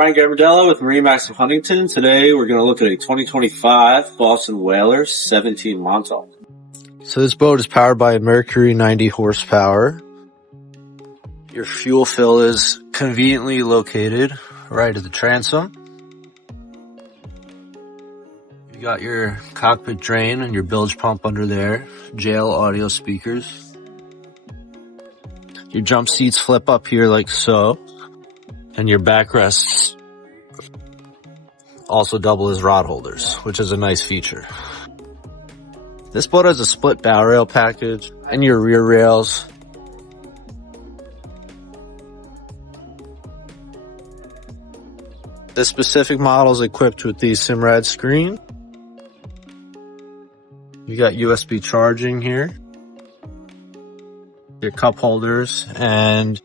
Brian Gabridello with MarineMax Huntington. Today we're going to look at a 2025 Boston Whaler 17 Montauk. So this boat is powered by a MERCURY 90 horsepower. Your fuel fill is conveniently located right at the transom. You got your cockpit drain and your bilge pump under there, JL audio speakers. Your jump seats flip up here like so, and your backrests also double as rod holders, which is a nice feature. This boat has a split bow rail package and your rear rails. This specific model is equipped with the Simrad screen. You got USB charging here, your cup holders, and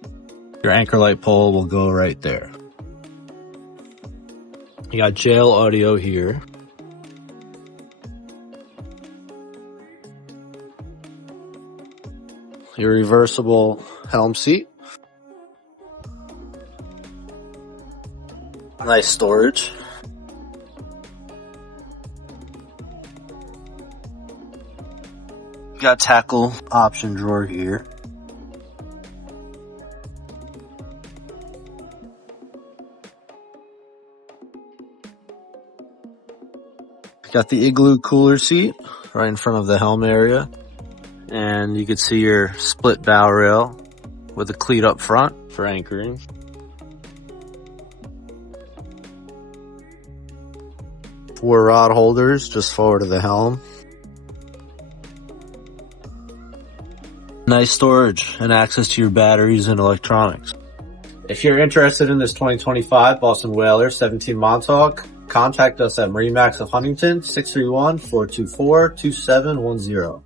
your anchor light pole will go right there. You got JL audio here. Your reversible helm seat. Nice storage. You got tackle option drawer here. Got the igloo cooler seat right in front of the helm area. And you can see your split bow rail with a cleat up front for anchoring. Four rod holders just forward of the helm. Nice storage and access to your batteries and electronics. If you're interested in this 2025 Boston Whaler 17 Montauk, contact us at MarineMax of Huntington, 631-424-2710.